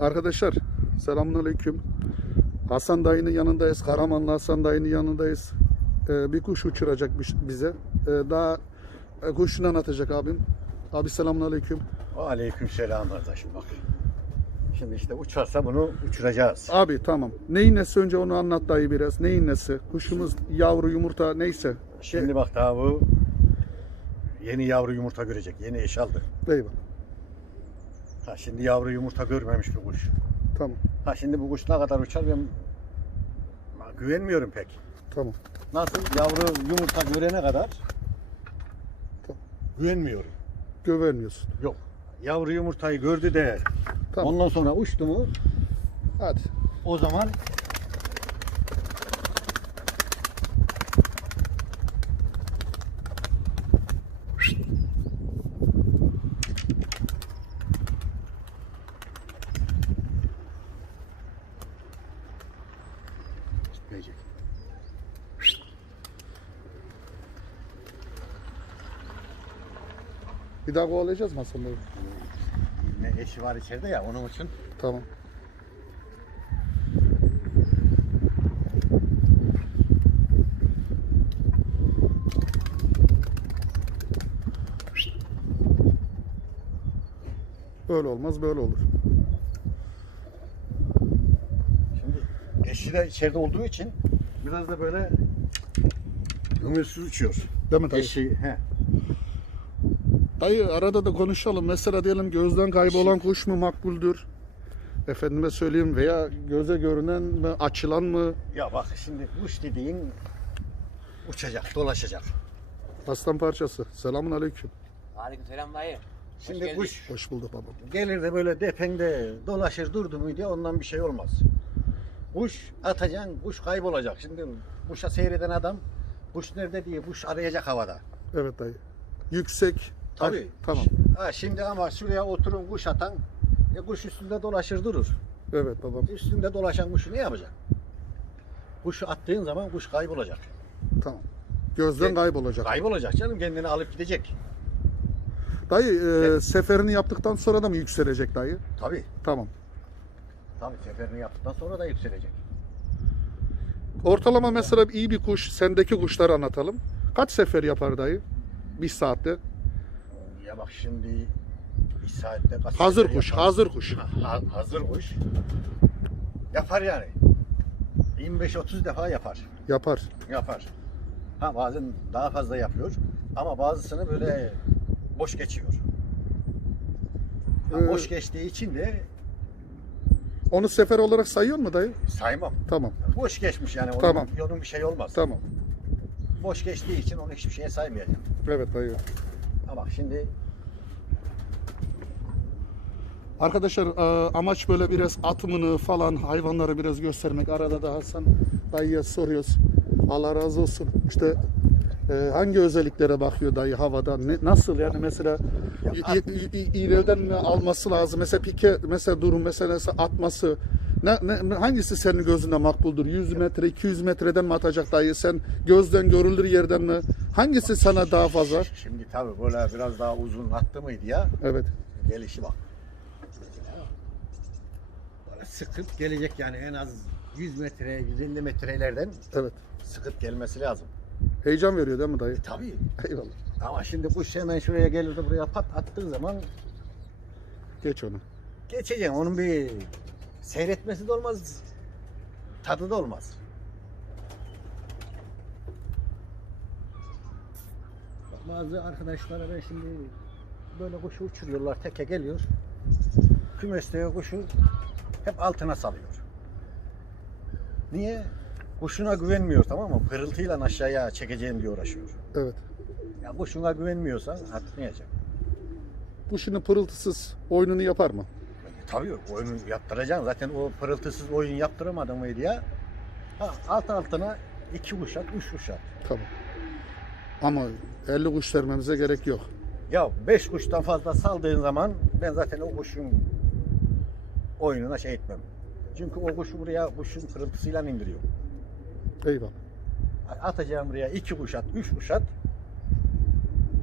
Arkadaşlar selamünaleyküm. Hasan dayının yanındayız. Karamanlı Hasan dayının yanındayız. Ee, bir kuş uçuracak bize. Ee, daha e, kuşunu anlatacak abim. Abi selamünaleyküm. Aleyküm selam kardeşim bak. Şimdi işte uçarsa bunu uçuracağız. Abi tamam. Neyin nesi önce onu anlat dayı biraz. Neyin nesi? Kuşumuz yavru yumurta neyse. Şimdi bak daha bu yeni yavru yumurta görecek. Yeni eş aldı. Eyvallah. Ha şimdi yavru yumurta görmemiş bir kuş. Tamam. Ha şimdi bu kuş ne kadar uçar ben Ha, güvenmiyorum pek. Tamam. Nasıl yavru yumurta görene kadar Tamam. güvenmiyorum. Güvenmiyorsun. Yok. Yavru yumurtayı gördü de Tamam. ondan sonra uçtu mu Hadi. o zaman Bir daha kovalayacağız mı Hasan dayı? Ne eşi var içeride ya onun için Tamam. Böyle olmaz, böyle olur. Şimdi eşi de içeride olduğu için biraz da böyle ümitsizuçuyor. Değil mi? Eşi he. Dayı arada da konuşalım. Mesela diyelim gözden kaybolan kuş mu makbuldür? Efendime söyleyeyim veya göze görünen mi, açılan mı? Ya bak şimdi kuş dediğin uçacak, dolaşacak. Aslan parçası. Selamun aleyküm. Aleykümselam dayı. Şimdi geldin. kuş Hoş bulduk babam. gelir de böyle depende dolaşır durdu muydu ondan bir şey olmaz. Kuş atacaksın, kuş kaybolacak. Şimdi kuşa seyreden adam kuş nerede diye kuş arayacak havada. Evet dayı. Yüksek. Tabii. Tamam. Ha, şimdi ama şuraya oturun kuş atan e, kuş üstünde dolaşır durur. Evet babam. Üstünde dolaşan kuşu ne yapacak? Kuşu attığın zaman kuş kaybolacak. Tamam. Gözden Ge- kaybolacak. Kaybolacak canım kendini alıp gidecek. Dayı e, Evet. seferini yaptıktan sonra da mı yükselecek dayı? Tabii. Tamam. Tabii seferini yaptıktan sonra da yükselecek. Ortalama mesela iyi bir kuş, sendeki kuşları anlatalım. Kaç sefer yapar dayı? Bir saatte. Ya bak şimdi bir saatte kaç Hazır kuş, yapar? hazır kuş. Ha- hazır kuş. Yapar yani. 25-30 defa yapar. Yapar. Yapar. Ha bazen daha fazla yapıyor. Ama bazısını böyle boş geçiyor. Ha, Ee, boş geçtiği için de Onu sefer olarak sayıyor mu dayı? saymam. Tamam. Boş geçmiş yani. Onun, Tamam. Onun bir şey olmaz. Tamam. Boş geçtiği için onu hiçbir şeye saymayacağım. Evet dayı. Ha bak şimdi Arkadaşlar e, amaç böyle biraz atımını falan hayvanları biraz göstermek. Arada da Hasan dayıya soruyoruz. Allah razı olsun. İşte e, hangi özelliklere bakıyor dayı havadan? Ne, nasıl yani mesela Ya, i- i- i- iğreden mi alması lazım? Mesela pike mesela durum mesela atması ne, ne, hangisi senin gözünde makbuldür? 100 metre, 200 metreden mi atacak dayı? Sen gözden görülür yerden mi? Hangisi sana daha fazla? şimdi tabii böyle biraz daha uzun attı mıydı ya Evet. gelişi bak. Böyle sıkıp gelecek yani en az 100 metre 150 metrelerden Evet. sıkıp gelmesi lazım. Heyecan veriyor değil mi dayı? Tabii. Eyvallah. Ama şimdi kuş hemen şuraya gelir de buraya pat attığı zaman Geç onu. geçeceksin. Onun bir seyretmesi de olmaz. Tadı da olmaz. Bazı arkadaşlara ben şimdi böyle kuşu uçuruyorlar. Teke geliyor. Kümesteye kuşu hep altına salıyor. Niye? Kuşuna güvenmiyor tamam mı? Pırıltıyla aşağıya çekeceğim diye uğraşıyor. Evet. Ya kuşuna güvenmiyorsan atmayacak. Şimdi pırıltısız oyununu yapar mı? Tabii oyunu yaptıracaksın. Zaten o pırıltısız oyun yaptıramadım mıydı ya? Ha, alt altına iki kuşak, üç kuşak. Tamam. Ama 50 kuş vermemize gerek yok. Ya beş kuştan fazla saldığın zaman ben zaten o kuşun oyununa şey etmem. Çünkü o kuşu buraya kuşun pırıltısıyla indiriyor. Eyvallah. Atacağım buraya iki kuş at, üç kuş at.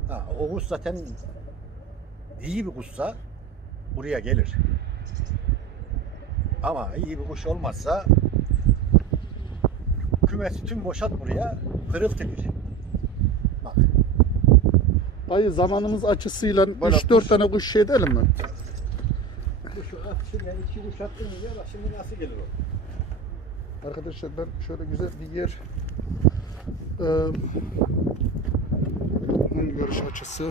Ha, o kuş zaten iyi bir kuşsa buraya gelir. Ama iyi bir kuş olmazsa kümesi tüm boşalt buraya pırıltı bir. Bak Dayı zamanımız açısıyla Böyle 3-4 kuş- tane kuş şey edelim mi? kuşu at şuraya iki kuş attın diyor bak şimdi nasıl gelir o. Arkadaşlar ben şöyle güzel bir yer eee ön görüş açısı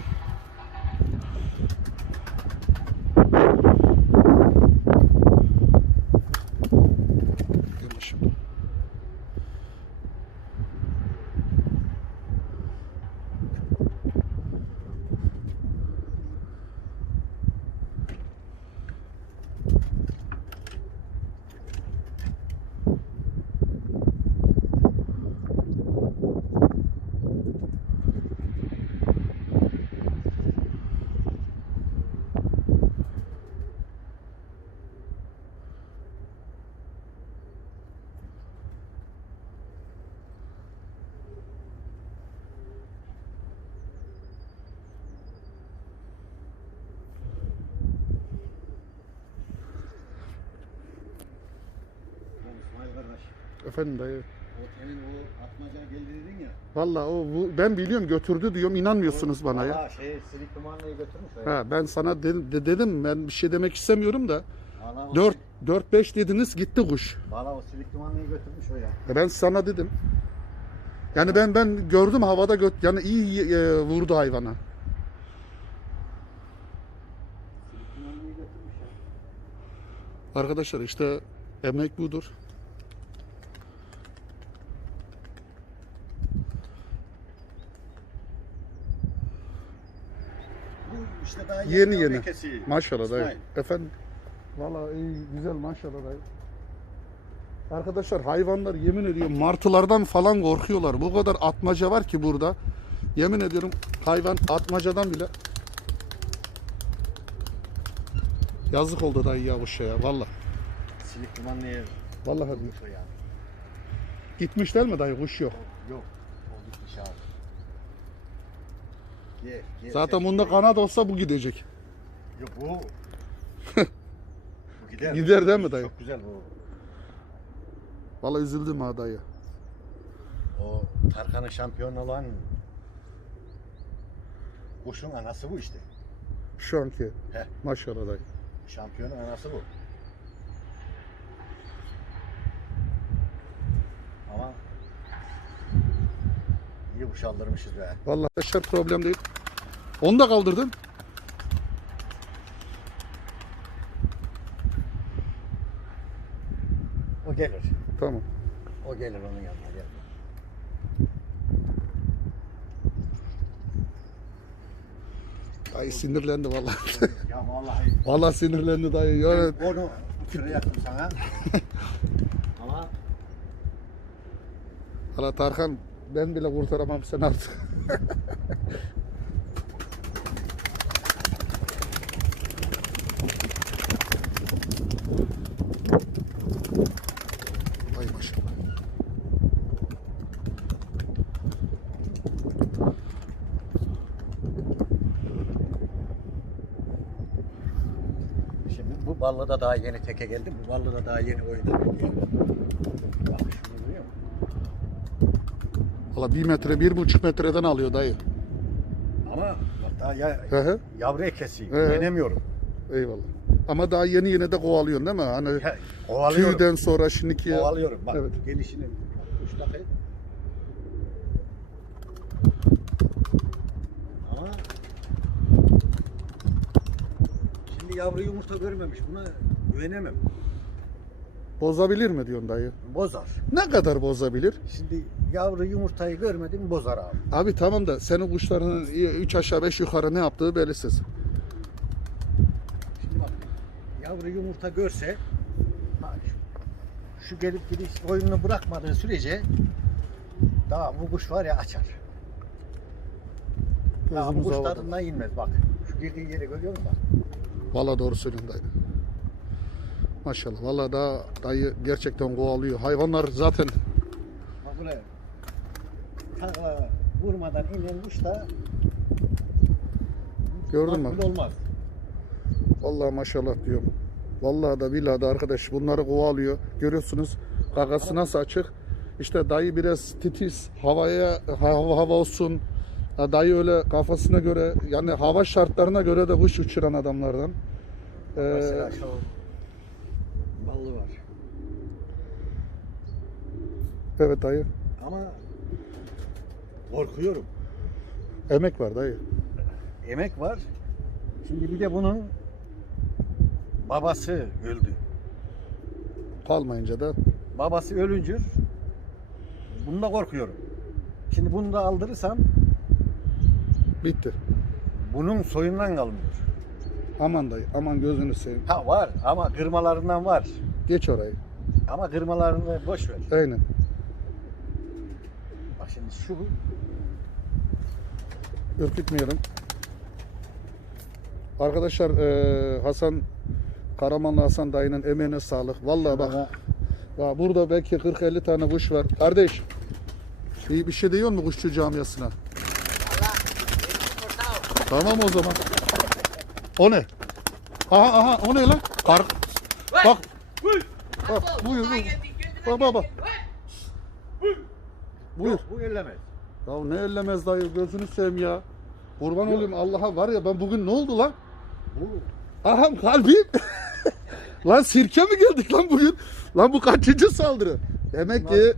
Yavaş. Lan İsmail kardeş Efendim dayı. o senin o atmaca geldi dedin ya. Vallahi o bu, ben biliyorum götürdü diyorum inanmıyorsunuz bana ya. Valla şey silik dumanlıyı götürmüş o. Ha, ben sana de- de- dedim ben bir şey demek istemiyorum da Valla o 4 4 5 dediniz gitti kuş. Valla o silik dumanlıyı götürmüş o ya. E Ben sana dedim. Yani ben ben gördüm havada göt yani iyi e, vurdu hayvana. Arkadaşlar işte emek budur. Bu işte daha Yeni yeni. Maşallah dayı. Efendim. Vallahi iyi güzel maşallah dayı. Arkadaşlar hayvanlar yemin ediyorum martılardan falan korkuyorlar. Bu kadar atmaca var ki burada. Yemin ediyorum hayvan atmacadan bile Yazık oldu dayı ya bu şey ya valla. Silik dumanlıyı Vallahi götürmüş o ya. gitmiş değil mi dayı kuş yok. Yok. O gitmiş abi. Zaten bunda kanat olsa bu gidecek. Yok bu. bu gider. Gider değil mi dayı? Çok güzel bu. Vallahi üzüldüm ha dayı. O Tarkan'ın şampiyon olan kuşun anası bu işte. Şu anki. Heh. Maşallah dayı. Şampiyonun anası bu. Ama kuş aldırmışız be. Vallahi arkadaşlar problem değil. Onu da kaldırdın. O gelir. Tamam. O gelir onun yanına gel. Ay sinirlendi vallahi. ya vallahi vallahi sinirlendi dayı. Ya, ben onu uçuracaktım sana. Ama Valla Tarkan ben bile kurtaramam sen artık. Ay maşallah. şimdi bu ballı da daha yeni teke geldi. Bu ballı da daha yeni oynadı. Bak şunu görüyor musun? Valla bir metre, bir buçuk metreden alıyor dayı. Ama bak daha ya, Hı hı. yavru ekesi. He. Yenemiyorum. Eyvallah. Ama daha yeni yeni de kovalıyorsun değil mi? Hani Kovalıyorum. tüyden sonra şimdiki... Kovalıyorum. Bak Evet. gelişini. Kuş takayım. Ama şimdi yavru yumurta görmemiş. Buna güvenemem. Bozabilir mi diyorsun dayı? Bozar. Ne kadar bozabilir? Şimdi yavru yumurtayı görmedim bozar abi. Abi tamam da senin kuşların 3 aşağı 5 yukarı ne yaptığı belirsiz. Şimdi bak yavru yumurta görse bak şu, şu gelip gidiş oyununu bırakmadığı sürece daha bu kuş var ya açar. Daha bu kuş tadından inmez bak. Şu girdiği yeri görüyor musun bak? Valla doğru söylüyorsun dayı. Maşallah. Valla daha dayı gerçekten kovalıyor. Hayvanlar zaten Bak buraya. Takla vurmadan inen kuş da Gördün mü? makbul olmaz. Vallahi maşallah diyorum. Vallahi da billahi da arkadaş bunları kovalıyor. Görüyorsunuz gagası nasıl açık. İşte dayı biraz titiz. Havaya hava, hava olsun. Ha, Dayı öyle kafasına göre yani hava şartlarına göre de kuş uçuran adamlardan. Ee, Mesela şu ballı var. Evet dayı. Ama korkuyorum. Emek var dayı. Emek var. Şimdi bir de bunun babası öldü. Kalmayınca da Babası ölünce bunda korkuyorum. Şimdi bunu da aldırırsam bitti. bunun soyundan kalmıyor. Aman dayı aman gözünü seveyim. Ha var ama kırmalarından var. Geç orayı. Ama kırmalarını boş ver. Aynen. Bak şimdi şu Ürkütmeyelim. Arkadaşlar eee, Hasan Karamanlı Hasan dayının emeğine sağlık. Vallahi bak ya burada belki 40-50 tane kuş var. Kardeş iyi bir şey diyor mu kuşçu camiasına? Tamam o zaman. O ne? Aha aha o ne lan? Kar bak. Bak buyur buyur. Bak bak bak. Buyur. Yok, bu ellemez. Ya ne ellemez dayı gözünü seveyim ya. Kurban olayım Allah'a var ya ben bugün ne oldu lan? Bu Aham kalbim. lan sirke mi geldik lan bugün? Lan bu kaçıncı saldırı? Demek ki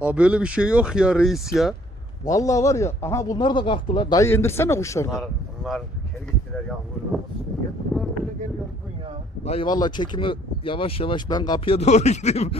Aa, böyle bir şey yok ya reis ya. Vallahi var ya aha bunlar da kalktılar. Dayı indirsene kuşları. bunlar bunlar kel gittiler. Ya bunlar böyle geliyor bugün ya. Dayı vallahi çekimi yavaş yavaş ben kapıya doğru gideyim.